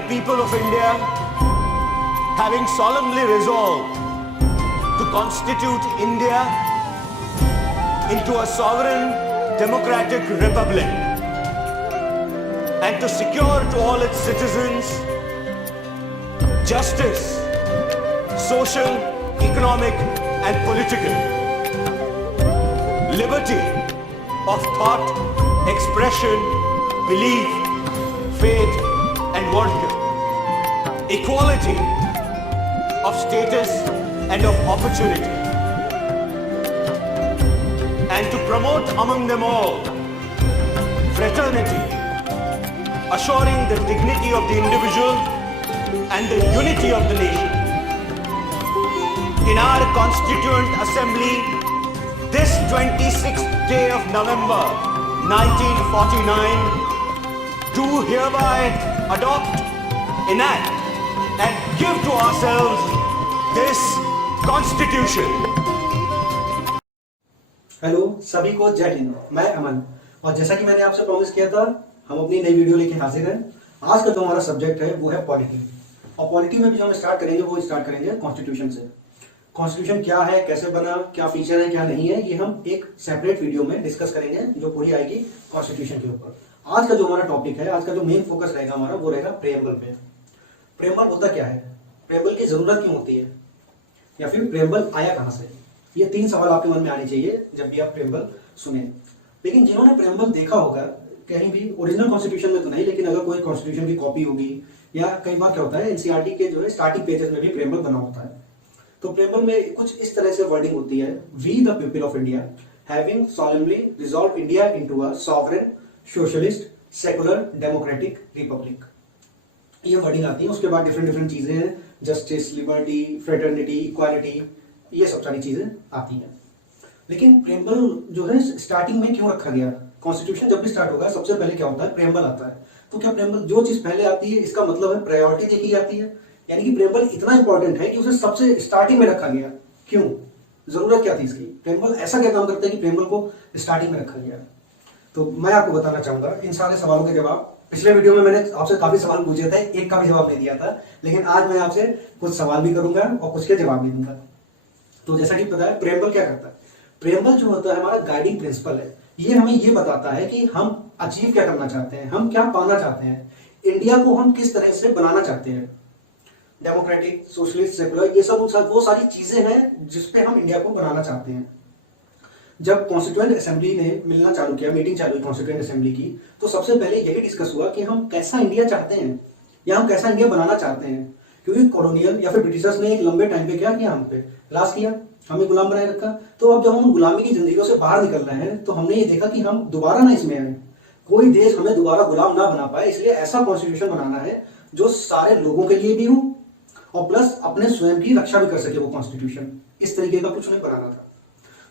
the people of India, having solemnly resolved to constitute India into a sovereign democratic republic and to secure to all its citizens justice, social, economic and political, liberty of thought, expression, belief, faith and worship, equality of status and of opportunity, and to promote among them all fraternity, assuring the dignity of the individual and the unity of the nation. In our Constituent Assembly, this 26th day of November 1949, do hereby adopt, enact and give to ourselves this Constitution. Hello सभी को जय हिंद। मैं अमन, और जैसा कि मैंने आपसे promise किया था, हम अपनी नई वीडियो लेके हाजिर हैं। आज का जो हमारा सब्जेक्ट है वो है पॉलिटी, और पॉलिटी में भी जो हम स्टार्ट करेंगे वो स्टार्ट करेंगे कॉन्स्टिट्यूशन से। कॉन्स्टिट्यूशन क्या है, कैसे बना, क्या फीचर है, क्या नहीं है, ये हम एक सेपरेट वीडियो में डिस्कस करेंगे जो पूरी आएगी कॉन्स्टिट्यूशन के ऊपर। आज का जो हमारा टॉपिक है, आज का जो मेन फोकस रहेगा हमारा, वो रहेगा प्रेम्बल पे। प्रेम्बल होता क्या है, प्रेम्बल की जरूरत क्यों होती है, या फिर प्रेम्बल आया कहां से। ये तीन सवाल आपके मन में आने चाहिए जब भी आप प्रेम्बल सुने। लेकिन जिन्होंने प्रेम्बल देखा होगा कहीं भी, ओरिजिनल कॉन्स्टिट्यूशन में तो नहीं, लेकिन अगर कोई कॉन्स्टिट्यूशन की कॉपी होगी, या कई बार क्या होता है एनसीईआरटी के जो है स्टार्टिंग पेजेस में भी प्रेम्बल बना होता है। तो प्रेम्बल में कुछ इस तरह से वर्डिंग होती है, we the people of India having solemnly resolved India into a sovereign socialist secular democratic republic। ये वर्डिंग आती है। उसके बाद डिफरेंट चीजें हैं, जस्टिस, लिबर्टी, फ्रेटर्निटी, इक्वालिटी, ये सब सारी चीजें आती हैं। लेकिन प्रेम्बल जो है स्टार्टिंग में क्यों रखा गया। कॉन्स्टिट्यूशन जब भी स्टार्ट होगा सबसे पहले क्या होता है, प्रेम्बल आता है। तो क्या प्रेम्बल, जो चीज पहले आती है इसका मतलब है प्रायोरिटी देखी जाती है, यानी कि प्रेम्बल इतना इंपॉर्टेंट है कि उसे सबसे स्टार्टिंग में रखा गया। क्यों, जरूरत क्या थी इसकी, प्रेम्बल ऐसा क्या काम करता है कि प्रेम्बल को स्टार्टिंग में रखा गया। तो मैं आपको बताना चाहूंगा इन सारे सवालों के जवाब। पिछले वीडियो में मैंने आपसे काफी सवाल पूछे थे, एक का भी जवाब नहीं दिया था, लेकिन आज मैं आपसे कुछ सवाल भी करूंगा और कुछ के जवाब भी दूंगा। तो जैसा कि पता है प्रेम्बल क्या करता है, प्रेम्बल जो होता है हमारा गाइडिंग प्रिंसिपल है। ये हमें ये बताता है कि हम अचीव क्या करना चाहते हैं, हम क्या पाना चाहते हैं, इंडिया को हम किस तरह से बनाना चाहते हैं, डेमोक्रेटिक, सोशलिस्ट, सेकुलर, ये सब वो सारी चीजें हैं जिसपे हम इंडिया को बनाना चाहते हैं। जब कॉन्स्टिट्यूएंट असेंबली ने मिलना चालू किया, मीटिंग चालू हुई कॉन्स्टिट्यूएंट असेंबली की, तो सबसे पहले यही डिस्कस हुआ कि हम कैसा इंडिया चाहते हैं या हम कैसा इंडिया बनाना चाहते हैं। क्योंकि कॉलोनियल या फिर ब्रिटिशर्स ने एक लंबे टाइम पे क्या किया, हम पे राज किया, हमें गुलाम बनाए रखा। तो अब जब हम गुलामी की जिंदगियों से बाहर निकल रहे हैं, तो हमने ये देखा कि हम दोबारा ना इसमें आए, कोई देश हमें दोबारा गुलाम ना बना पाए। इसलिए ऐसा कॉन्स्टिट्यूशन बनाना है जो सारे लोगों के लिए भी हो और प्लस अपने स्वयं की रक्षा भी कर सके वो कॉन्स्टिट्यूशन। इस तरीके का कुछ उन्हें बनाना था।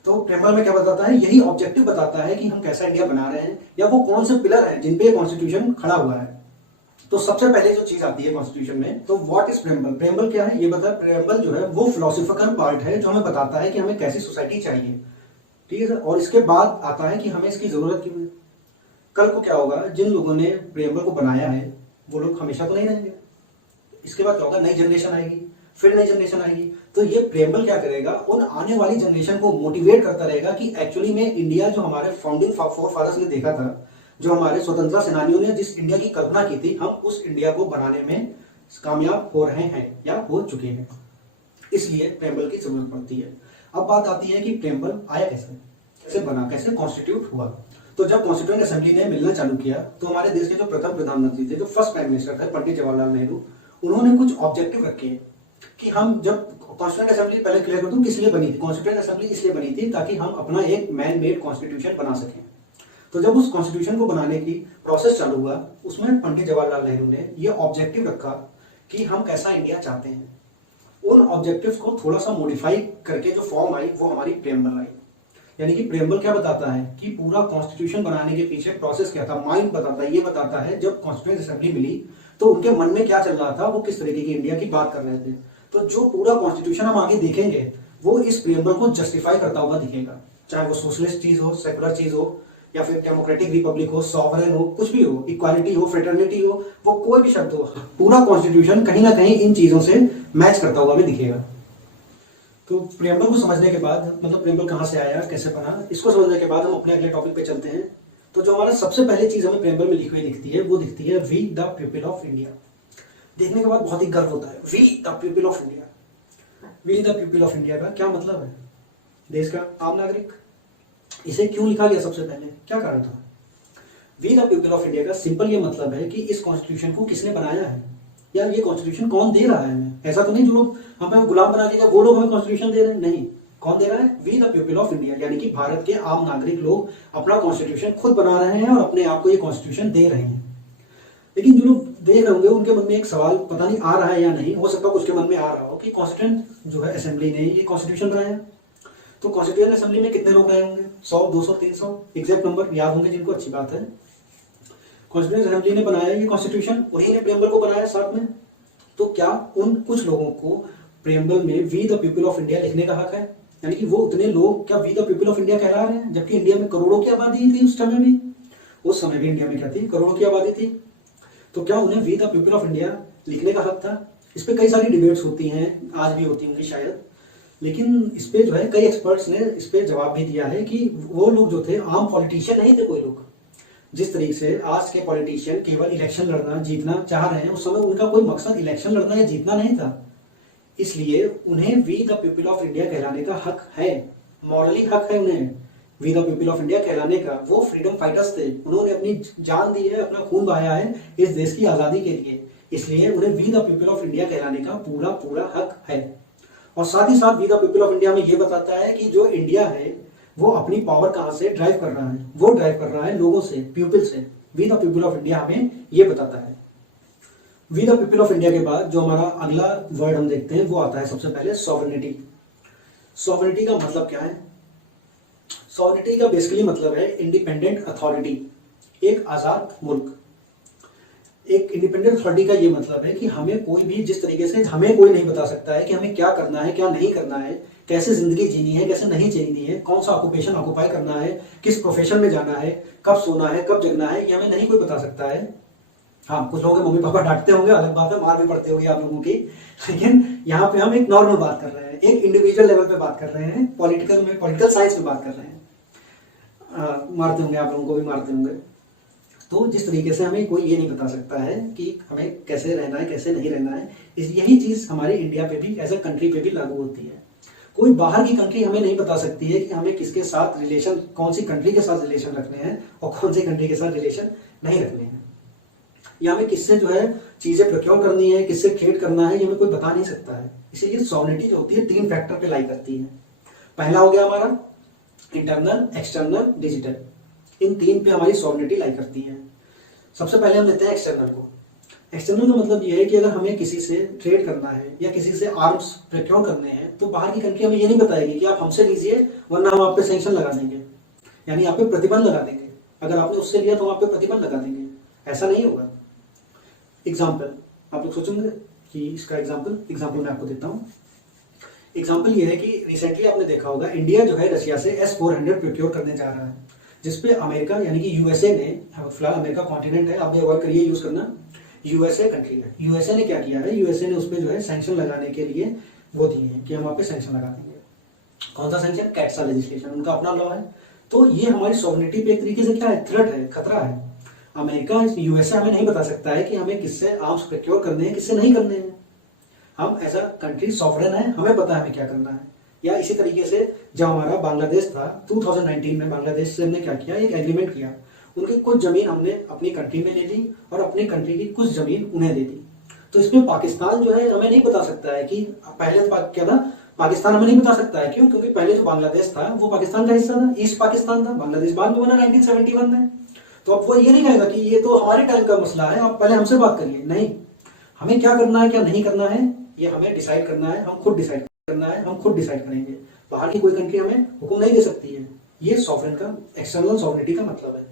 तो प्रेम्बल में क्या बताता है, यही ऑब्जेक्टिव बताता है कि हम कैसा इंडिया बना रहे हैं, या वो कौन से पिलर हैं जिन पे कॉन्स्टिट्यूशन खड़ा हुआ है। तो सबसे पहले जो चीज आती है कॉन्स्टिट्यूशन में, तो व्हाट इज प्रेम्बल। प्रेम्बल क्या है ये बता। प्रेम्बल जो है वो फिलोसॉफिकल पार्ट है जो हमें बताता है कि हमें कैसी सोसाइटी चाहिए, ठीक है सर। और इसके बाद आता है कि हमें इसकी जरूरत क्यों है। कल को क्या होगा, जिन लोगों ने प्रेम्बल को बनाया है वो लोग हमेशा तो नहीं रहेंगे। इसके बाद क्या होगा, नई जनरेशन आएगी, फिर नई जनरेशन आएगी। तो ये प्रेम्बल क्या करेगा, उन आने वाली जनरेशन को मोटिवेट करता रहेगा कि एक्चुअली में इंडिया जो हमारे फाउंडिंग फोरफादर्स ने देखा था, जो हमारे स्वतंत्रता सेनानियों ने जिस इंडिया की कल्पना की थी, हम उस इंडिया को बनाने में कामयाब हो रहे हैं या हो चुके हैं। इसलिए प्रेम्बल की जरूरत पड़ती है। अब बात आती है कि प्रेम्बल आया कैसे, कैसे बना, कैसे कॉन्स्टिट्यूट हुआ। तो जब कॉन्स्टिट्यूएंट असेंबली ने मिलना चालू किया, तो हमारे देश के जो प्रथम प्रधानमंत्री थे, जो फर्स्ट प्राइम मिनिस्टर थे, पंडित जवाहरलाल नेहरू, उन्होंने कुछ ऑब्जेक्टिव रखे कि हम जब कॉन्स्टिट्यूएंट असेंबली, पहले क्लियर कर दूं किस लिए बनी थी। कॉन्स्टिट्यूएंट असेंबली इसलिए बनी थी ताकि हम अपना एक मैन मेड कॉन्स्टिट्यूशन बना सकें। तो जब उस कॉन्स्टिट्यूशन को बनाने की प्रोसेस चालू हुआ, उसमें पंडित जवाहरलाल नेहरू ने ये ऑब्जेक्टिव रखा कि हम कैसा इंडिया चाहते हैं। उन ऑब्जेक्टिव्स को थोड़ा सा मॉडिफाई करके जो फॉर्म आई वो हमारी प्रेम्बल आई। यानी कि प्रेम्बल क्या बताता है कि पूरा कॉन्स्टिट्यूशन बनाने के पीछे प्रोसेस क्या था, माइंड बताता है। ये बताता है जब कॉन्स्टिट्यूएंट असेंबली मिली तो उनके मन में क्या चल रहा था, वो किस तरीके की इंडिया की बात कर रहे थे। तो जो पूरा कॉन्स्टिट्यूशन हम आगे देखेंगे वो इस प्रेम्बल को जस्टिफाई करता हुआ दिखेगा, चाहे वो सोशलिस्ट चीज हो, सेकुलर चीज हो, या फिर डेमोक्रेटिक रिपब्लिक हो, सॉवरेन हो, कुछ भी हो, इक्वालिटी हो, फ्रेटर्निटी हो, वो कोई भी शब्द हो, पूरा कॉन्स्टिट्यूशन कहीं ना कहीं इन चीजों से मैच करता हुआ हमें दिखेगा। तो प्रियम्बल को समझने के बाद, मतलब प्रियम्बल कहाँ से आया, कैसे बना, इसको समझने के बाद हम अपने अगले टॉपिक पे चलते हैं। तो जो हमारा सबसे पहले चीज हमें प्रियम्बल में लिखी हुई दिखती है वो दिखती है we the people of India. देखने के बाद बहुत ही गर्व होता है, we the people of India. We the people of India का क्या मतलब है? देश का आम नागरिक। इसे क्यों लिखा गया सबसे पहले, क्या कारण था? We the people of India का सिंपल ये मतलब है कि इस कॉन्स्टिट्यूशन को किसने बनाया है, या ये कॉन्स्टिट्यूशन कौन दे रहा है हमें। ऐसा तो नहीं जो लोग हमें गुलाम बना के वो लोग हमें कॉन्स्टिट्यूशन दे रहे हैं, नहीं। कौन दे रहा है? We the people of India, यानी कि भारत के आम नागरिक लोग अपना कॉन्स्टिट्यूशन खुद बना रहे हैं और अपने आप को ये कॉन्स्टिट्यूशन दे रहे हैं। लेकिन जो लोग देख रहे होंगे उनके मन में एक सवाल पता नहीं आ रहा है या नहीं, हो सकता है उसके मन में आ रहा हो कि कॉन्स्टिट्यूंट जो है असेंबली ने ये कॉन्स्टिट्यूशन बनाया, तो कॉन्स्टिट्यूशन असेंबली में कितने लोग रहे होंगे? 100, 200, 300 एग्जैक्ट नंबर याद होंगे जिनको, अच्छी बात है। कॉन्स्टिट्यूशन असेंबली ने बनाया ये कॉन्स्टिट्यूशन, उन्हीं ने प्रियम्बल को बनाया साथ में। तो क्या उन कुछ लोगों को प्रियम्बल में we the people of India लिखने का हक है? यानी कि वो उतने लोग क्या we the people of India कहला रहे हैं, जबकि इंडिया में करोड़ों की आबादी थी उस समय भी। उस समय भी इंडिया में क्या थी? करोड़ों की आबादी थी। तो क्या उन्हें we the people of India लिखने का हक था? इस पे कई सारी डिबेट्स होती हैं, आज भी होती होंगी शायद, लेकिन इस पे जो है कई एक्सपर्ट्स ने इस पे जवाब भी दिया है कि वो लोग जो थे आम पॉलिटिशियन नहीं थे कोई लोग। जिस तरीके से आज के पॉलिटिशियन केवल इलेक्शन लड़ना जीतना चाह रहे हैं, उस समय उनका कोई मकसद इलेक्शन लड़ना या जीतना नहीं था। इसलिए उन्हें we the people of India कहलाने का हक है, मॉरली हक है उन्हें we the people of India कहलाने का। वो फ्रीडम फाइटर्स थे, उन्होंने अपनी जान दी है, अपना खून बहाया है इस देश की आजादी के लिए, इसलिए उन्हें we the people of India कहलाने का पूरा पूरा हक है। और साथ ही साथ we the people of India में ये बताता है कि जो इंडिया है वो अपनी पावर कहां से ड्राइव कर रहा है, वो ड्राइव कर रहा है लोगों से, पीपल से। We the people of India हमें ये बताता है। We the people of India के बाद जो हमारा अगला वर्ड हम देखते हैं वो आता है सबसे पहले सॉवरेनिटी। सॉवरेनिटी का मतलब क्या है? सॉवरेनिटी का बेसिकली मतलब है इंडिपेंडेंट अथॉरिटी, एक आजाद मुल्क। एक इंडिपेंडेंट अथॉरिटी का ये मतलब है कि हमें कोई भी, जिस तरीके से हमें कोई नहीं बता सकता है कि हमें क्या करना है, क्या नहीं करना है, कैसे जिंदगी जीनी है, कैसे नहीं जीनी है, कौन सा ऑक्यूपेशन ऑक्यूपाई करना है, किस प्रोफेशन में जाना है, कब सोना है, कब जगना है, ये हमें नहीं कोई बता सकता है। हाँ, कुछ लोगों के मम्मी पापा डांटते होंगे, अलग बात है, मार भी पड़ते होंगे आप लोगों की, लेकिन यहाँ पे हम एक नॉर्मल बात कर रहे हैं, एक इंडिविजुअल लेवल पे बात कर रहे हैं, पॉलिटिकल साइंस में बात कर रहे हैं। मारते होंगे आप लोगों को भी मारते होंगे। तो जिस तरीके से हमें कोई ये नहीं बता सकता है कि हमें कैसे रहना है, कैसे नहीं रहना है, यही चीज हमारे इंडिया पे भी एज अ कंट्री पे भी लागू होती है। कोई बाहर की कंट्री हमें नहीं बता सकती है कि हमें किसके साथ रिलेशन, कौन सी कंट्री के साथ रिलेशन रखने हैं और कौन सी कंट्री के साथ रिलेशन नहीं रखने हैं, या हमें किससे जो है चीजें प्रोक्योर करनी है, किससे ट्रेड करना है, ये हमें कोई बता नहीं सकता है। इसीलिए सॉवरेनिटी जो होती है 3 फैक्टर पे लाई करती है। पहला हो गया हमारा इंटरनल, एक्सटर्नल, डिजिटल। इन 3 पे हमारी सॉवरेनिटी लाई करती है। सबसे पहले हम लेते हैं एक्सटर्नल को। एक्सटर्नल का मतलब ये है कि अगर हमें किसी से ट्रेड करना है या किसी से आर्म्स प्रोक्योर करने हैं, तो बाहर की कंट्री हमें ये नहीं बताएगी कि आप हमसे लीजिए वरना हम आप पे सैंक्शन लगा देंगे, यानी आप पे प्रतिबंध लगा देंगे। अगर आपने उससे लिया तो हम आप पे प्रतिबंध लगा देंगे, ऐसा नहीं होगा। एग्जाम्पल, आप लोग सोचेंगे कि इसका एग्जाम्पल मैं आपको देता हूँ। एग्जाम्पल ये है कि रिसेंटली आपने देखा होगा इंडिया जो है रशिया से S-400 प्रोक्योर करने जा रहा है, जिसपे अमेरिका यानी कि यूएसए ने, फिलहाल अमेरिका कॉन्टिनेंट है, आप अवॉइड करिए यूज करना, यूएसए कंट्री है। यूएसए ने क्या किया है, यूएसए ने उस पर जो है सैंक्शन लगाने के लिए वो दिए हैं कि हम आप पे सैंक्शन लगा देंगे। कौन सा सैंक्शन? कैट्सा लेजिस्लेशन, उनका अपना लॉ है। तो ये हमारी सॉवरेनिटी पे एक तरीके से क्या है, थ्रेट है, खतरा है। अमेरिका, यूएसए हमें नहीं बता सकता है कि हमें किससे आर्म्स प्रोक्योर करने हैं, किससे नहीं करने हैं। हम एज अ कंट्री सॉवरेन है, हमें पता है हमें क्या करना है। या इसी तरीके से जब हमारा बांग्लादेश था 2019 में, बांग्लादेश से हमने क्या किया, एक एग्रीमेंट किया, उनकी कुछ जमीन हमने अपनी कंट्री में ले ली और अपनी कंट्री की कुछ जमीन उन्हें दे दी। तो इसमें पाकिस्तान जो है हमें नहीं बता सकता है कि पहले तो क्या था, पाकिस्तान हमें नहीं बता सकता है। क्यों? क्योंकि पहले जो बांग्लादेश था वो पाकिस्तान का हिस्सा था, ईस्ट पाकिस्तान था। बांग्लादेश बाद में बना 1971 में। तो अब वो ये नहीं कहेगा कि ये तो हमारे टाइम का मसला है, आप पहले हमसे बात करिए। नहीं, हमें क्या करना है क्या नहीं करना है ये हमें डिसाइड करना है, हम खुद डिसाइड करना है, हम खुद डिसाइड करेंगे। बाहर की कोई कंट्री हमें हुक्म नहीं दे सकती है। ये सॉवरेन का, एक्सटर्नल सॉवरेनिटी का मतलब है।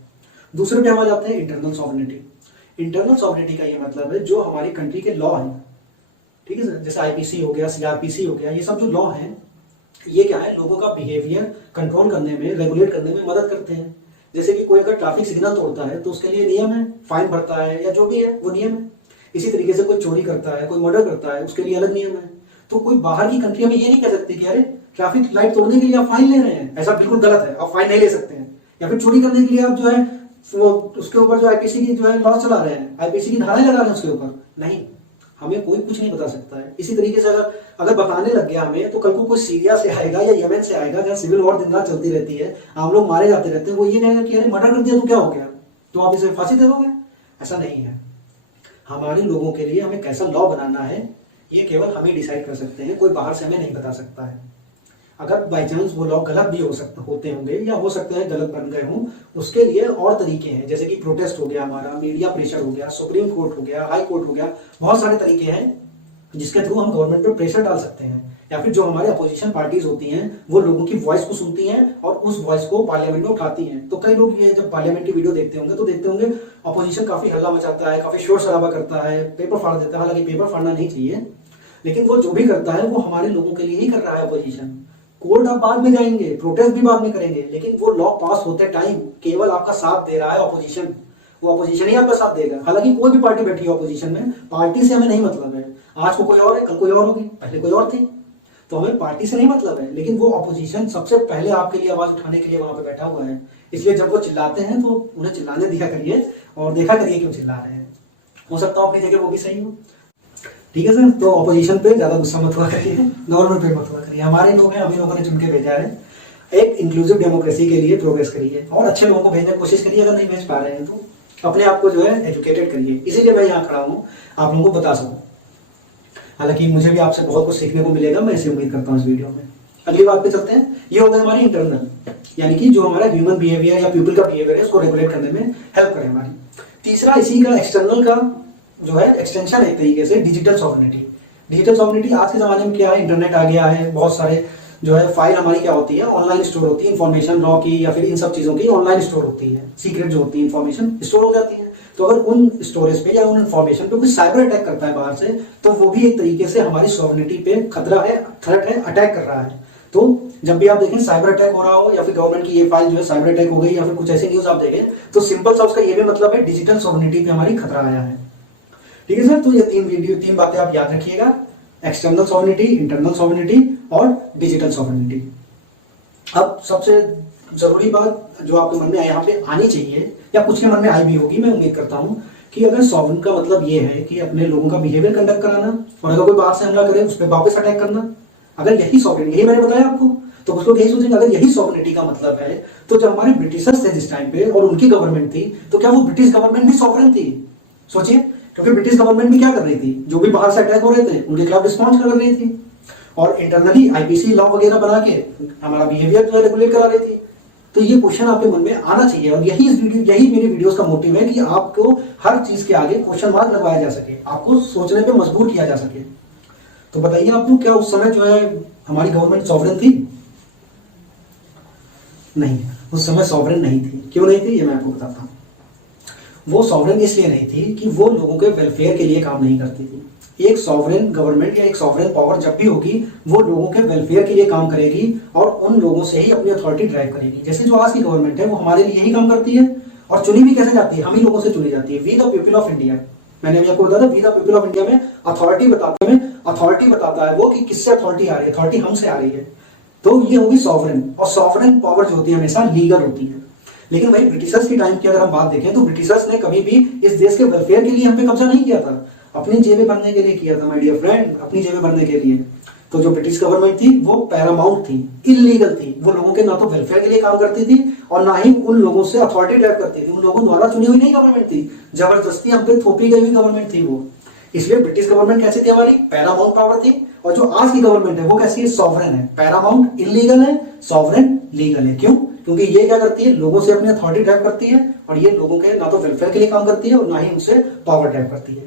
दूसरे पे हम आ जाते हैं इंटरनल सॉवरेनिटी। इंटरनल सॉवरेनिटी का ये मतलब है जो हमारी कंट्री के लॉ हैं, ठीक है सर, जैसे आईपीसी हो गया, सीआरपीसी हो गया, ये सब जो लॉ हैं ये क्या है, लोगों का बिहेवियर कंट्रोल करने में, रेगुलेट करने में मदद करते हैं। जैसे कि कोई अगर ट्रैफिक सिग्नल तोड़ता है तो उसके लिए नियम है, फाइन भरता है या जो भी है वो नियम है। इसी तरीके से कोई चोरी करता है, कोई मर्डर करता है, उसके लिए अलग नियम है। तो कोई बाहर की कंट्री में ये नहीं कह सकती कि अरे ट्रैफिक लाइट तोड़ने के लिए आप फाइन ले रहे हैं, ऐसा बिल्कुल गलत है, आप फाइन नहीं ले सकते हैं। या फिर चोरी करने के लिए आप जो है वो उसके ऊपर जो आईपीसी की जो है लॉ चला रहे हैं, आईपीसी की धाराएं लगा रहे हैं उसके ऊपर, नहीं, हमें कोई कुछ नहीं बता सकता है। इसी तरीके से अगर बताने लग गया हमें, तो कल को कोई सीरिया से आएगा या यमन से आएगा जहाँ सिविल वॉर दिन रात चलती रहती है, आम लोग मारे जाते रहते हैं, वो ये कहेगा कि अरे मर्डर कर दिया तो क्या हो गया, तो आप इसे फांसी दे दोगे। ऐसा नहीं है। हमारे लोगों के लिए हमें कैसा लॉ बनाना है ये केवल हम ही डिसाइड कर सकते हैं, कोई बाहर से हमें नहीं बता सकता है। अगर बाई चांस वो लॉ गलत भी होते होंगे या हो सकता है गलत बन गए हों, उसके लिए और तरीके हैं, जैसे कि प्रोटेस्ट हो गया, हमारा मीडिया प्रेशर हो गया, सुप्रीम कोर्ट हो गया, हाई कोर्ट हो गया, बहुत सारे तरीके हैं जिसके थ्रू हम गवर्नमेंट पर प्रेशर डाल सकते हैं। या फिर जो हमारे अपोजिशन पार्टीज होती हैं वो लोगों की वॉइस को सुनती हैं और उस वॉइस को पार्लियामेंट में उठाती हैं। तो कई लोग ये जब पार्लियामेंट्री वीडियो देखते होंगे तो देखते होंगे अपोजिशन काफी हल्ला मचाता है, काफी शोर शराबा करता है, पेपर फाड़ देता है। हालांकि पेपर फाड़ना नहीं चाहिए, लेकिन वो जो भी करता है वो हमारे लोगों के लिए ही कर रहा है अपोजिशन। कोर्ट आप बाद में जाएंगे, प्रोटेस्ट भी बाद में करेंगे, लेकिन वो लॉ पास होते टाइम केवल आपका साथ दे रहा है अपोजिशन, वो अपोजिशन ही आपका साथ देगा। हालांकि कोई भी पार्टी बैठी है अपोजिशन में, पार्टी से हमें नहीं मतलब है। आज को कोई और है, कल कोई और होगी, पहले कोई और थी, तो हमें पार्टी से नहीं मतलब है। लेकिन वो अपोजिशन सबसे पहले आपके लिए आवाज उठाने के लिए वहां पे बैठा हुआ है, इसलिए जब वो चिल्लाते हैं तो उन्हें चिल्लाने दिया करिए और देखा करिए क्यों चिल्ला रहे हैं। हो सकता है अपनी जगह वो भी सही हो, ठीक है सर। तो अपोजिशन पे ज्यादा गुस्सा मत हुआ करिए, गवर्नमेंट पे मत हुआ करिए। हमारे लोग हैं, हम ही लोगों ने चुन के भेजा है। एक इंक्लूसिव डेमोक्रेसी के लिए प्रोग्रेस करिए और अच्छे लोगों को भेजने की कोशिश करिए। अगर नहीं भेज पा रहे हैं तो अपने आप को जो है एजुकेटेड करिए। इसीलिए मैं यहाँ खड़ा हूँ, आप लोगों को बता सकूँ। हालांकि मुझे भी आपसे बहुत कुछ सीखने को मिलेगा, मैं इसे उम्मीद करता हूँ इस वीडियो में। अगली बात पे चलते हैं। ये हो गया हमारी इंटरनल, यानी कि जो हमारा ह्यूमन बिहेवियर या पीपल का बिहेवियर है उसको रेगुलेट करने में हेल्प करे हमारी। तीसरा इसी का एक्सटर्नल का जो है एक्सटेंशन है एक तरीके से, डिजिटल सॉवरेनिटी। डिजिटल सॉवरेनिटी आज के जमाने में क्या है, इंटरनेट आ गया है, बहुत सारे जो है फाइल हमारी क्या होती है, ऑनलाइन स्टोर होती है, इन्फॉर्मेशन लॉ की या फिर इन सब चीजों की ऑनलाइन स्टोर होती है, सीक्रेट जो होती है इन्फॉर्मेशन स्टोर हो जाती है। तो अगर उन स्टोरेज पे या उन इन्फॉर्मेशन पे कोई साइबर अटैक करता है बाहर से, तो वो भी एक तरीके से हमारी सॉवरेनिटी पे खतरा है, थ्रेट है, अटैक कर रहा है। तो जब भी आप देखें साइबर अटैक हो रहा हो या फिर गवर्नमेंट की ये फाइल जो है साइबर अटैक हो गई या फिर कुछ ऐसी न्यूज आप देखें, तो सिंपल सा उसका ये भी मतलब है डिजिटल सॉवरेनिटी पे हमारी खतरा आया है। ठीक है सर। तो ये तीन बातें आप याद रखिएगा, एक्सटर्नल सॉवरेनिटी, इंटरनल सॉवरेनिटी और डिजिटल सॉवरेनिटी। अब सबसे जरूरी बात जो आपके मन में यहाँ पे आनी चाहिए या कुछ के मन में आई भी होगी, मैं उम्मीद करता हूँ, कि अगर सॉवरेन का मतलब ये है कि अपने लोगों का बिहेवियर कंडक्ट कराना और अगर कोई बाहर से हमला करे उस पर वापस अटैक करना, अगर यही सॉवरेन, यही मैंने बताया आपको, तो कुछ लोग यही सोचेंगे अगर यही सॉवरेनिटी का मतलब है तो जब हमारे ब्रिटिशर्स थे जिस टाइम पे और उनकी गवर्नमेंट थी, तो क्या वो ब्रिटिश गवर्नमेंट भी सॉवरेन थी? सोचिए, क्योंकि ब्रिटिश गवर्नमेंट भी क्या कर रही थी, जो भी बाहर से अटैक हो रहे थे उनके खिलाफ रिस्पॉन्स कर रही थी और इंटरनली आईपीसी लॉ वगैरह बना के हमारा बिहेवियर जो है रेगुलेट करा रही थी। तो ये क्वेश्चन आपके मन में आना चाहिए और यही मेरी वीडियोस का मोटिव है कि आपको हर चीज के आगे क्वेश्चन मार्क लगवाया जा सके, आपको सोचने पे मजबूर किया जा सके। तो बताइए आपको, क्या उस समय जो है हमारी गवर्नमेंट सॉवरेन थी? नहीं, उस समय सॉवरेन नहीं थी। क्यों नहीं थी, ये मैं आपको बताता हूँ। वो सॉवरेन इसलिए नहीं थी कि वो लोगों के वेलफेयर के लिए काम नहीं करती थी। एक सॉवरेन गवर्नमेंट या एक सॉवरेन पावर जब भी होगी वो लोगों के वेलफेयर के लिए काम करेगी और उन लोगों से ही अपनी अथॉरिटी ड्राइव करेगी। जैसे जो आज की गवर्नमेंट है वो हमारे लिए ही काम करती है और चुनी भी कैसे जाती है, हम ही लोगों से चुनी जाती है। We the people of India, मैंने अभी आपको बताया था, we the people of India में अथॉरिटी बताता है वो कि किससे अथॉरिटी आ रही है, अथॉरिटी हमसे आ रही है। तो ये होगी सॉवरेन, और सॉवरेन पावर जो होती है हमेशा लीगल होती है। लेकिन वही ब्रिटिशर्स की टाइम की अगर हम बात देखें तो ब्रिटिशर्स ने कभी भी इस देश के वेलफेयर के लिए हम पे कब्जा नहीं किया था, अपनी जेबें भरने के लिए किया था माय डियर फ्रेंड, अपनी जेबें भरने के लिए। तो जो ब्रिटिश गवर्नमेंट थी वो पैरामाउंट थी, इलीगल थी। वो लोगों के ना तो वेलफेयर के लिए काम करती थी और ना ही उन लोगों से अथॉरिटी ड्राइव करती थी। उन लोगों द्वारा चुनी हुई नहीं गवर्नमेंट थी, जबरदस्ती हम पे थोपी गई हुई गवर्नमेंट थी वो। इसलिए ब्रिटिश गवर्नमेंट कैसी थी हमारी, पैरामाउंट पावर थी। और जो आज की गवर्नमेंट है वो कैसी है, सॉवरेन है। पैरामाउंट इलीगल है, सॉवरेन लीगल है। क्यों? क्योंकि ये क्या करती है, लोगों से अपनी अथॉरिटी ड्राइव करती है और ये लोगों के ना तो वेलफेयर के लिए काम करती है और ना ही उनसे पावर ड्राइव करती है।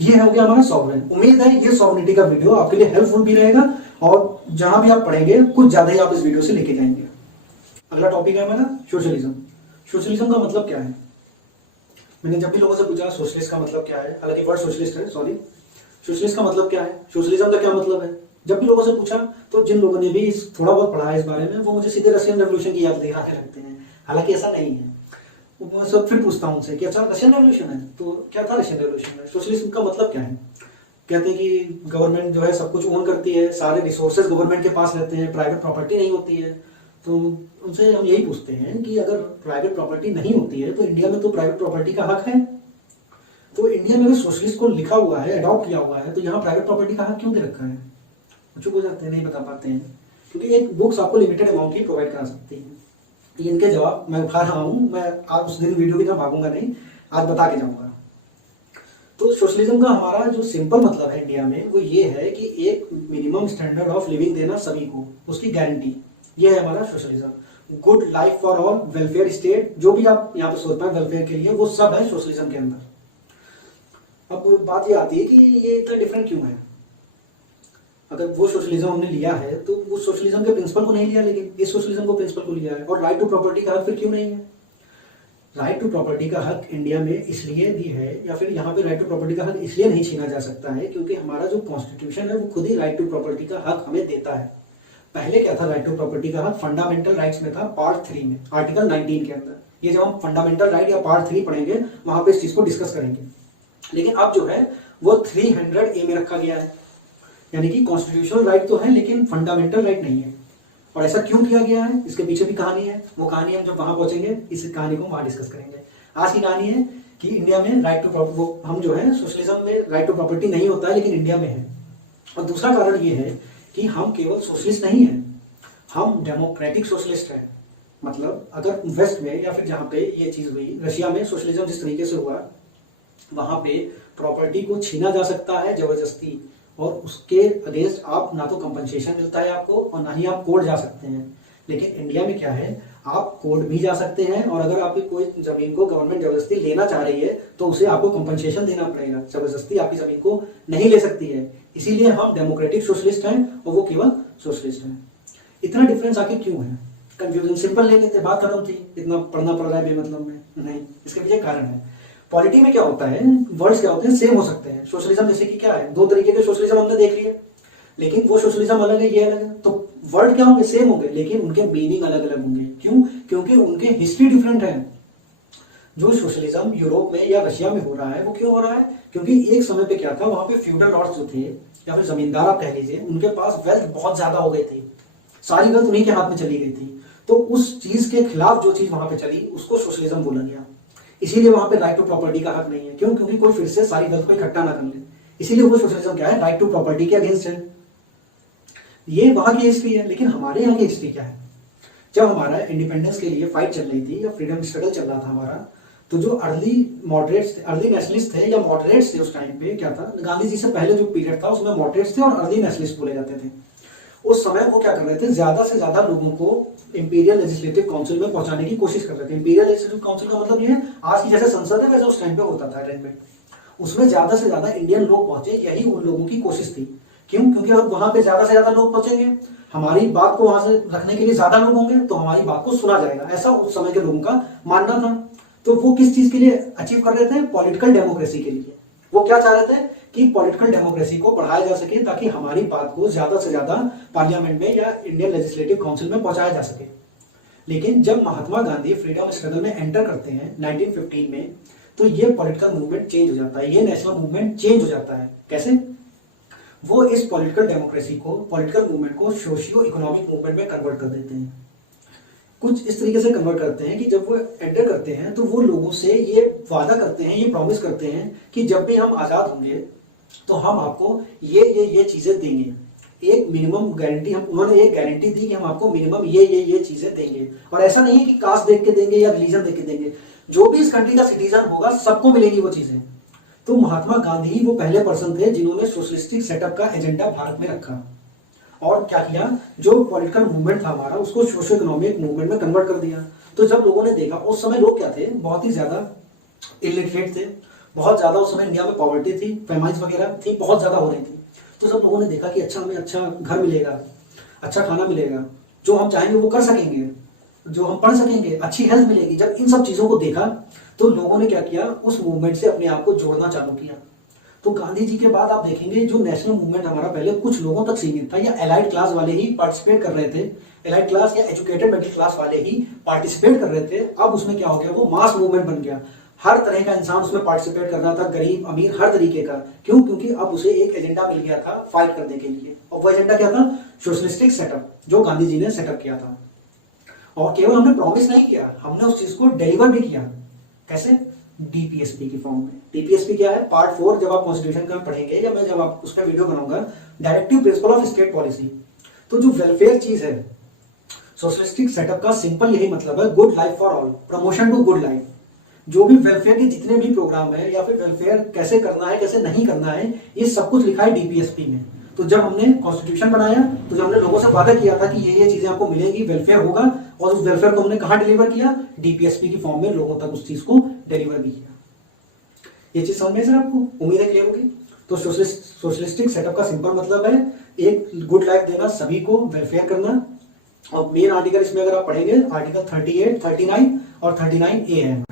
ये हो गया हमारा सॉवरेन। उम्मीद है ये सॉवरेनिटी का वीडियो आपके लिए हेल्पफुल भी रहेगा और जहां भी आप पढ़ेंगे कुछ ज्यादा ही आप इस वीडियो से लेके जाएंगे। अगला टॉपिक है हमारा सोशलिज्म। सोशलिज्म का मतलब क्या है? मैंने जब भी लोगों से पूछा सोशलिस्ट का मतलब क्या है, हालांकि वर्ड सोशलिस्ट है, सॉरी, सोशलिस्ट का मतलब क्या है, सोशलिज्म का क्या मतलब है, जब भी लोगों से पूछा तो जिन लोगों ने भी थोड़ा बहुत पढ़ा है इस बारे में वो मुझे सीधे रशियन रेवोल्यूशन की याद दिलाने लगते हैं। हालांकि ऐसा नहीं है। मैं सब फिर पूछता हूँ उनसे कि अच्छा रशियन रेवोल्यूशन है, तो क्या था रशियन रेवोल्यूशन में? सोशलिज्म का मतलब क्या है? कहते हैं कि गवर्नमेंट जो है सब कुछ ओन करती है, सारे रिसोर्सेज गवर्नमेंट के पास रहते हैं, प्राइवेट प्रॉपर्टी नहीं होती है। तो उनसे हम यही पूछते हैं कि अगर प्राइवेट प्रॉपर्टी नहीं होती है तो इंडिया में तो प्राइवेट प्रॉपर्टी का हक है। तो इंडिया में अगर सोशलिस्ट को लिखा हुआ है, अडॉप्ट किया हुआ है, तो यहाँ प्राइवेट प्रॉपर्टी का हक क्यों दे रखा है? चुप हो जाते हैं, नहीं बता पाते हैं, क्योंकि एक बुक्स आपको लिमिटेड अमाउंट की प्रोवाइड करा सकती है। इनके जवाब मैं उठा रहा हूँ, मैं आज उस दिन वीडियो की तरह भागूंगा नहीं, आज बता के जाऊंगा। तो सोशलिज्म का हमारा जो सिंपल मतलब है इंडिया में वो ये है कि एक मिनिमम स्टैंडर्ड ऑफ लिविंग देना सभी को, उसकी गारंटी, ये है हमारा socialism. Good life for all, welfare state, जो भी आप यहाँ पे सोच पाए वेलफेयर के लिए, वो सब है सोशलिज्म के अंदर। अब बात ये आती है कि ये इतना डिफरेंट क्यों है? अगर वो सोशलिज्म हमने लिया है तो वो सोशलिज्म के प्रिंसिपल को नहीं लिया, लेकिन इस सोशलिज्म को प्रिंसिपल को लिया है। और राइट टू प्रॉपर्टी का हक फिर क्यों नहीं है? राइट टू प्रॉपर्टी का हक इंडिया में इसलिए भी है, या फिर यहाँ पे राइट टू प्रॉपर्टी का हक इसलिए नहीं छीना जा सकता है क्योंकि हमारा जो कॉन्स्टिट्यूशन है वो खुद ही राइट टू प्रॉपर्टी का हक हमें देता है। पहले क्या था राइट टू प्रॉपर्टी का हक? फंडामेंटल राइट्स में था, पार्ट 3 में, आर्टिकल 19 के अंदर। ये जब हम फंडामेंटल राइट या पार्ट 3 पढ़ेंगे वहां पे इस चीज को डिस्कस करेंगे। लेकिन अब जो है वो 300A में रखा गया है, यानी कि कॉन्स्टिट्यूशनल राइट तो है लेकिन फंडामेंटल राइट नहीं है। और ऐसा क्यों किया गया है, इसके पीछे भी कहानी है। वो कहानी हम जब वहां पहुंचेंगे इस कहानी को वहां डिस्कस करेंगे। आज की कहानी है कि इंडिया में राइट टू प्रॉपर्टी, हम जो है सोशलिज्म में राइट टू प्रॉपर्टी नहीं होता है लेकिन इंडिया में है। और दूसरा कारण ये है कि हम केवल सोशलिस्ट नहीं है, हम डेमोक्रेटिक सोशलिस्ट है। मतलब अगर वेस्ट में या फिर जहाँ पे ये चीज हुई, रशिया में सोशलिज्म जिस तरीके से हुआ, वहां पे प्रॉपर्टी को छीना जा सकता है जबरदस्ती, और उसके अगेंस्ट आप ना तो कंपनसेशन मिलता है आपको और ना ही आप कोर्ट जा सकते हैं। लेकिन इंडिया में क्या है, आप कोर्ट भी जा सकते हैं, और अगर आपकी कोई जमीन को गवर्नमेंट जबरदस्ती लेना चाह रही है तो उसे आपको कंपनसेशन देना पड़ेगा, जबरदस्ती आपकी जमीन को नहीं ले सकती है। इसीलिए हम डेमोक्रेटिक सोशलिस्ट हैं और वो केवल सोशलिस्ट हैं। इतना डिफरेंस आखिर क्यों है? कंफ्यूजन सिंपल ले लेते, बात खत्म थी। इतना पढ़ना पड़ रहा है बेमतलब में? नहीं, इसके पीछे कारण है। पॉलिटी में क्या होता है, वर्ड्स क्या होते हैं, सेम हो सकते हैं। सोशलिज्म जैसे कि क्या है, दो तरीके के सोशलिज्म हमने देख लिए, लेकिन वो सोशलिज्म अलग है, ये अलग है। तो वर्ड क्या होंगे, सेम होंगे, लेकिन उनके मीनिंग अलग अलग होंगे। क्यों? क्योंकि उनके हिस्ट्री डिफरेंट है। जो सोशलिज्म यूरोप में या रशिया में हो रहा है वो क्यों हो रहा है? क्योंकि एक समय पे क्या था, वहां पे फ्यूडल लॉर्ड्स जो थे या फिर जमींदार आप कह लीजिए, उनके पास वेल्थ बहुत ज्यादा हो गई थी, सारी वेल्थ उन्हीं के हाथ में चली गई थी। तो उस चीज के खिलाफ जो चीज वहां पे चली उसको सोशलिज्म बोला गया। इसीलिए वहां पे राइट टू प्रॉपर्टी का हक नहीं है। क्यों? क्योंकि कोई फिर से सारी वेल्थ को इकट्ठा ना कर ले। इसीलिए वो सोशलिज्म क्या है, राइट टू प्रॉपर्टी के अगेंस्ट है। ये वहां की हिस्ट्री है। लेकिन हमारे यहाँ की हिस्ट्री क्या है? जब हमारा इंडिपेंडेंस के लिए फाइट चल रही थी या फ्रीडम स्ट्रगल चल रहा था हमारा, तो जो अर्ली मॉडरेट्स थे, अर्ली नेशनलिस्ट थे या मॉडरेट्स थे, उस टाइम पे क्या था, गांधी जी से पहले जो पीरियड था उसमें मॉडरेट्स थे और अर्ली नेशनलिस्ट बोले जाते थे। उस समय वो क्या कर रहे थे, ज्यादा से ज्यादा लोगों को इंपीरियल लेजिस्लेटिव काउंसिल में पहुंचाने की कोशिश कर रहे थे। इंपीरियल लेजिस्लेटिव काउंसिल का मतलब ये है, आज की जैसे संसद है वैसे उस टाइम पे होता था अरेंजमेंट। उसमें ज्यादा से ज्यादा इंडियन लोग पहुंचे, यही उन लोगों की कोशिश थी। क्यों? क्योंकि अब वहां पे ज्यादा से ज्यादा लोग पहुंचेंगे, हमारी बात को वहां से रखने के लिए ज्यादा लोग होंगे, तो हमारी बात को सुना जाएगा, ऐसा उस समय के लोगों का मानना था। तो वो किस चीज के लिए अचीव कर रहे थे? पॉलिटिकल डेमोक्रेसी के लिए। वो क्या चाह रहे थे कि पॉलिटिकल डेमोक्रेसी को बढ़ाया जा सके ताकि हमारी बात को ज्यादा से ज्यादा पार्लियामेंट में या इंडियन लेजिस्लेटिव काउंसिल में पहुंचाया जा सके। लेकिन जब महात्मा गांधी फ्रीडम स्ट्रगल में एंटर करते हैं 1915 में, तो ये पॉलिटिकल मूवमेंट चेंज हो जाता है, ये नेशनल मूवमेंट चेंज हो जाता है। कैसे? वो इस पॉलिटिकल डेमोक्रेसी को, पॉलिटिकल मूवमेंट को सोशियो इकोनॉमिक मूवमेंट में कन्वर्ट कर देते हैं। कुछ इस तरीके से कन्वर्ट करते हैं कि जब वो एंटर करते हैं तो वो लोगों से ये वादा करते हैं, ये प्रॉमिस करते हैं कि जब भी हम आजाद होंगे तो हम आपको ये चीजें देंगे। एक मिनिमम गारंटी, हम उन्होंने एक गारंटी दी कि हम आपको मिनिमम ये चीजें देंगे। और ऐसा नहीं है कि कास्ट देख के देंगे या रिलीजन देख के देंगे, जो भी इस कंट्री का सिटीजन होगा सबको मिलेंगी वो चीजें। तो महात्मा गांधी वो पहले पर्सन थे जिन्होंने सोशलिस्टिक सेटअप का एजेंडा भारत में रखा और क्या किया, जो पॉलिटिकल मूवमेंट था हमारा उसको सोशो इकोनॉमिक मूवमेंट में कन्वर्ट कर दिया। तो जब लोगों ने देखा, उस समय लोग क्या थे, बहुत ही ज्यादा इलिटरेट थे, बहुत ज्यादा उस समय इंडिया में पॉवर्टी थी, फेमाइन्स वगैरह थी, बहुत ज्यादा हो रही थी। तो जब लोगों ने देखा कि अच्छा, हमें अच्छा घर मिलेगा, अच्छा खाना मिलेगा, जो हम चाहेंगे वो कर सकेंगे, जो हम पढ़ सकेंगे, अच्छी हेल्थ मिलेगी, जब इन सब चीजों को देखा तो लोगों ने क्या किया, उस मूवमेंट से अपने आप को जोड़ना चालू किया। तो गांधी जी के बाद आप देखेंगे जो नेशनल मूवमेंट हमारा पहले कुछ लोगों तक सीमित था या एलाइड क्लास वाले ही पार्टिसिपेट कर रहे थे, एलाइट क्लास या एजुकेटेड मिडिल क्लास वाले ही पार्टिसिपेट कर रहे थे। अब उसमें क्या हो गया, वो मास मूवमेंट बन गया, हर तरह का इंसान उसमें पार्टिसिपेट कर रहा था, गरीब अमीर हर तरीके का। क्यों? क्योंकि अब उसे एक एजेंडा मिल गया था फाइट करने के लिए, और वो एजेंडा क्या था? सोशलिस्टिक सेटअप, जो गांधी जी ने सेटअप किया था। और केवल हमने प्रॉमिस नहीं किया, हमने उस चीज को डिलीवर भी किया। कैसे? डीपीएसपी की फॉर्म में। डीपीएसपी क्या है? पार्ट 4 जब आप कॉन्स्टिट्यूशन का पढ़ेंगे, या मैं जब आप उसका वीडियो बनाऊंगा, directive principle of state policy. तो जो वेलफेयर चीज है, सोशलिस्टिक सेटअप का सिंपल यही मतलब है, good life for all, promotion to good life. जो भी वेलफेयर के जितने भी प्रोग्राम है, या फिर वेलफेयर कैसे करना है कैसे नहीं करना है, ये सब कुछ लिखा है डीपीएसपी में। तो जब हमने कॉन्स्टिट्यूशन बनाया, तो जब हमने लोगों से वादा किया था कि ये चीजें आपको मिलेंगी, वेलफेयर होगा, और उस वेलफेयर को हमने कहां डिलीवर किया? डीपीएसपी की फॉर्म में लोगों तक उस चीज को डिलीवर भी किया। ये चीज समझ में सर आपको? उम्मीद है क्लियर होगी। तो सोशलिस्टिक सेटअप का सिंपल मतलब है एक गुड लाइफ देना, सभी को वेलफेयर करना। और मेन आर्टिकल इसमें अगर आप पढ़ेंगे, आर्टिकल 38, 39 और 39A है।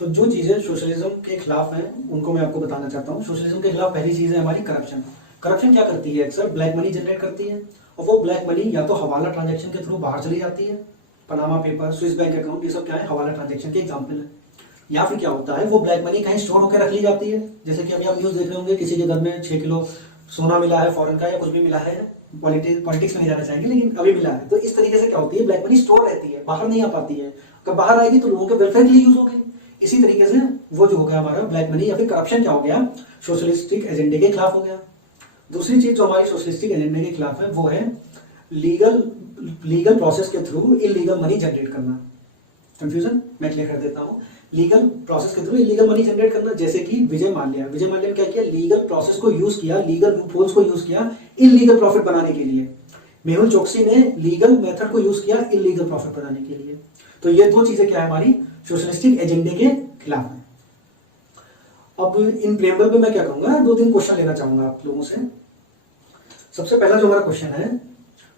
तो जो चीजें सोशलिज्म के खिलाफ हैं, उनको मैं आपको बताना चाहता हूँ। सोशलिज्म के खिलाफ पहली चीज है हमारी करप्शन। करप्शन क्या करती है? अक्सर ब्लैक मनी जनरेट करती है, और वो ब्लैक मनी या तो हवाला ट्रांजैक्शन के थ्रू बाहर चली जाती है, Panama paper, Swiss bank account, ये सब क्या है? हवाला ट्रांजैक्शन के एग्जाम्पल है। या फिर क्या होता है, वो ब्लैक मनी कहीं स्टोर होकर रख ली जाती है। जैसे कि अभी आप न्यूज देख रहे होंगे, किसी के घर में 6 किलो सोना मिला है फॉरेन का, या कुछ भी मिला है, पॉलिटिक्स में नहीं जाना चाहेंगे लेकिन अभी मिला है। तो इस तरीके से क्या होती है, ब्लैक मनी स्टोर रहती है, बाहर नहीं आ पाती है। कब बाहर आएगी तो लोगों के वेलफेयर के लिए यूज होगी। इसी तरीके से वो जो हो गया हमारा ब्लैक मनी या फिर करप्शन क्या हो गया? सोशलिस्टिक एजेंडे के खिलाफ हो गया। दूसरी चीज जो हमारी सोशलिस्टिक एजेंडे के खिलाफ है, वो है लीगल प्रोसेस के थ्रू इलीगल मनी जनरेट करना। कंफ्यूजन मैं क्लियर कर देता हूँ। लीगल प्रोसेस के थ्रू इलीगल मनी जनरेट करना, जैसे कि विजय माल्या ने क्या किया? लीगल प्रोसेस को यूज किया, लीगल लूपहोल्स को यूज किया इलीगल प्रॉफिट बनाने के लिए। मेहुल चोकसी ने लीगल मेथड को यूज किया इलीगल प्रॉफिट बनाने के लिए। तो ये दो चीजें क्या है हमारी? सोशलिस्टिक एजेंडे के खिलाफ है। अब इन प्रेम्बल पे मैं क्या करूंगा, 2-3 क्वेश्चन लेना चाहूंगा आप लोगों से। सबसे पहला जो हमारा क्वेश्चन है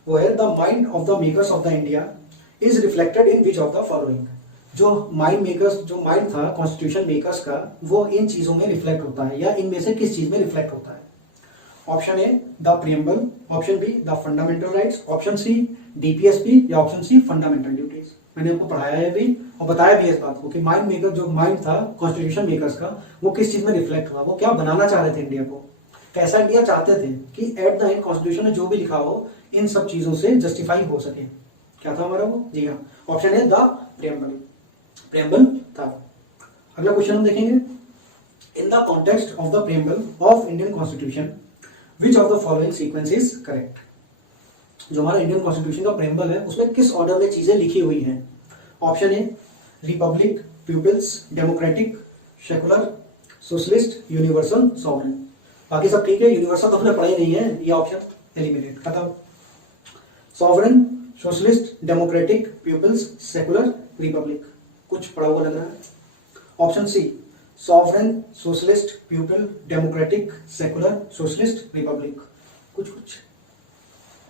वो है, the mind of the makers of the India is reflected in which of the following. जो माइंड था कॉन्स्टिट्यूशन मेकर्स का, वो इन चीजों में रिफ्लेक्ट होता है, या इनमें से किस चीज में रिफ्लेक्ट होता है? Option A the preamble, option B the fundamental rights, option C DPSP, या ऑप्शन सी फंडामेंटल ड्यूटीज। मैंने आपको पढ़ाया है भी और बताया भी इस बात को कि माइंड मेकर, जो माइंड था कॉन्स्टिट्यूशन मेकर्स का, वो किस चीज में रिफ्लेक्ट हुआ, वो क्या बनाना चाह रहे थे इंडिया को, कैसा इंडिया चाहते थे कि एट द एंड कॉन्स्टिट्यूशन में जो भी लिखा हो इन सब चीजों से जस्टिफाई हो सके। क्या था हमारा वो? जी हाँ, ऑप्शन है द प्रियम्बल था। अगला क्वेश्चन हम देखेंगे, in the context of the preamble of Indian constitution which of the following sequence is correct. जो हमारा इंडियन कॉन्स्टिट्यूशन का प्रियम्बल है, उसमें किस ऑर्डर में चीजें लिखी हुई हैं? Option A republic, people's, democratic, secular, socialist, universal, sovereign. बाकी सब ठीक है, यूनिवर्सल तो हमने पढ़ा ही नहीं है, ये ऑप्शन एलिमिनेट, खत्म। Sovereign, socialist, democratic, people's, secular, republic, कुछ पढ़ा हुआ लग रहा है। Option C sovereign, socialist, people, democratic, secular, socialist, republic, कुछ।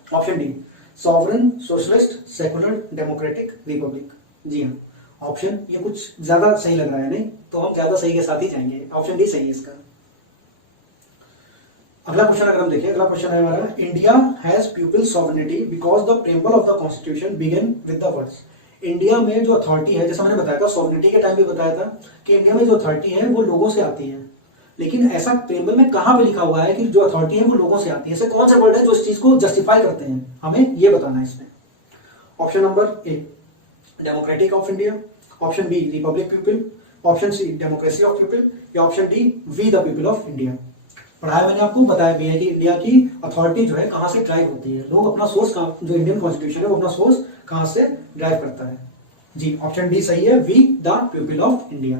Option D sovereign, socialist, secular, democratic, republic. जी हाँ, ऑप्शन ये कुछ ज्यादा सही लग रहा है, नहीं तो हम ज्यादा सही के साथ ही जाएंगे। ऑप्शन डी सही है इसका। अगला क्वेश्चन अगर हम देखें, अगला क्वेश्चन है हमारा, India has people sovereignty because the preamble of the constitution begin with the words. India में जो अथॉरिटी है, जैसा मैंने बताया था सॉवरेनिटी के टाइम भी बताया था कि इंडिया में जो अथॉरिटी है वो लोगों से आती है, लेकिन ऐसा प्रेम्बल में कहां पे लिखा हुआ है कि जो अथॉरिटी है वो लोगों से आती है? ऐसे कौन से वर्ड है जो इस चीज को जस्टिफाई करते हैं? हमें ये बताना है इसमें। Option number A democratic of India, option B republic people, option C democracy of people, या option D we the people of India. पढ़ाया मैंने आपको, बताया भी है कि इंडिया की अथॉरिटी जो है कहां से ड्राइव होती है, लोग अपना सोर्स कहां, जो इंडियन कॉन्स्टिट्यूशन है वो अपना सोर्स कहां से ड्राइव करता है। जी ऑप्शन डी सही है, we the people of India.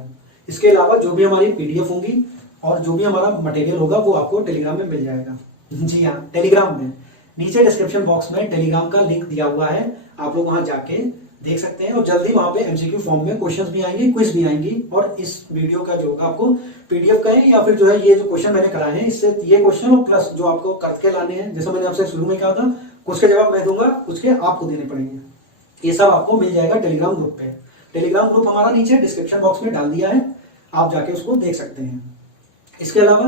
इसके अलावा जो भी हमारी पीडीएफ होंगी और जो भी हमारा मटेरियल होगा वो आपको टेलीग्राम में मिल जाएगा। जी हाँ, टेलीग्राम में नीचे डिस्क्रिप्शन बॉक्स में टेलीग्राम का लिंक दिया हुआ है, आप लोग वहां जाके देख सकते हैं। और जल्दी वहां पे एमसीक्यू फॉर्म में क्वेश्चंस भी आएंगे, क्विज भी आएंगी, और इस वीडियो का जो होगा आपको पीडीएफ का है, या फिर जो है ये जो क्वेश्चन मैंने कराए हैं इससे ये क्वेश्चन और प्लस जो आपको करके लाने हैं, जैसा मैंने आपसे शुरू में कहा था, कुछ के जवाब मैं दूंगा, कुछ के आपको देने पड़ेंगे। ये सब आपको मिल जाएगा टेलीग्राम ग्रुप पे। टेलीग्राम ग्रुप हमारा नीचे डिस्क्रिप्शन बॉक्स में डाल दिया है, आप जाके उसको देख सकते हैं। इसके अलावा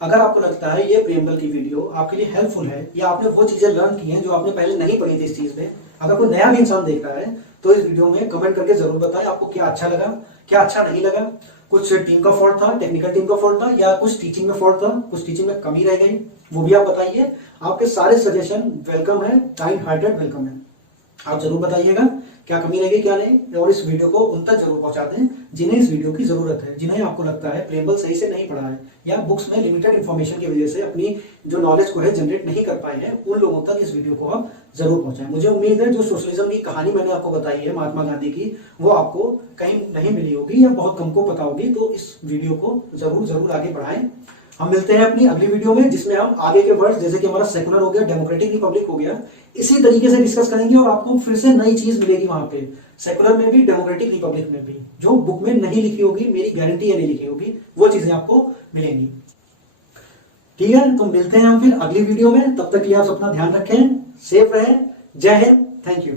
अगर आपको लगता है ये प्रेमबल की वीडियो आपके लिए हेल्पफुल है या आपने वो चीजें लर्न की हैं जो आपने पहले नहीं पढ़ी थी इस चीज में, अगर कोई नया भी इंसान देख रहा है तो इस वीडियो में कमेंट करके जरूर बताएं आपको क्या अच्छा लगा, क्या अच्छा नहीं लगा, कुछ टीम का फॉल्ट था, टेक्निकल टीम का फॉल्ट था, या कुछ टीचिंग में फॉल्ट था, कुछ टीचिंग में कमी रह गई, वो भी आप बताइए। आपके सारे सजेशन वेलकम है, काइंड हार्टेड वेलकम है। आप जरूर बताइएगा क्या कमी रहेगी क्या नहीं, और इस वीडियो को उन तक जरूर पहुंचा दें जिन्हें इस वीडियो की जरूरत है, जिन्हें आपको लगता है प्रेमबल सही से नहीं पढ़ा है या बुक्स में लिमिटेड इंफॉर्मेशन की वजह से अपनी जो नॉलेज को है जनरेट नहीं कर पाए हैं, उन लोगों तक इस वीडियो को आप जरूर पहुंचाएं। मुझे उम्मीद है जो सोशलिज्म की कहानी मैंने आपको बताई है महात्मा गांधी की, वो आपको कहीं नहीं मिली होगी या बहुत कम को पता होगी, तो इस वीडियो को जरूर जरूर आगे बढ़ाएं। हम मिलते हैं अपनी अगली वीडियो में जिसमें हम आगे के वर्ड्स जैसे कि हमारा सेकुलर हो गया, डेमोक्रेटिक रिपब्लिक हो गया, इसी तरीके से डिस्कस करेंगे और आपको फिर से नई चीज मिलेगी वहां पे, सेकुलर में भी डेमोक्रेटिक रिपब्लिक में भी, जो बुक में नहीं लिखी होगी, मेरी गारंटी है नहीं लिखी होगी, वो चीजें आपको मिलेंगी। ठीक है, तो मिलते हैं हम फिर अगली वीडियो में, तब तक के लिए आप अपना ध्यान रखें, सेफ रहें। जय हिंद, थैंक यू।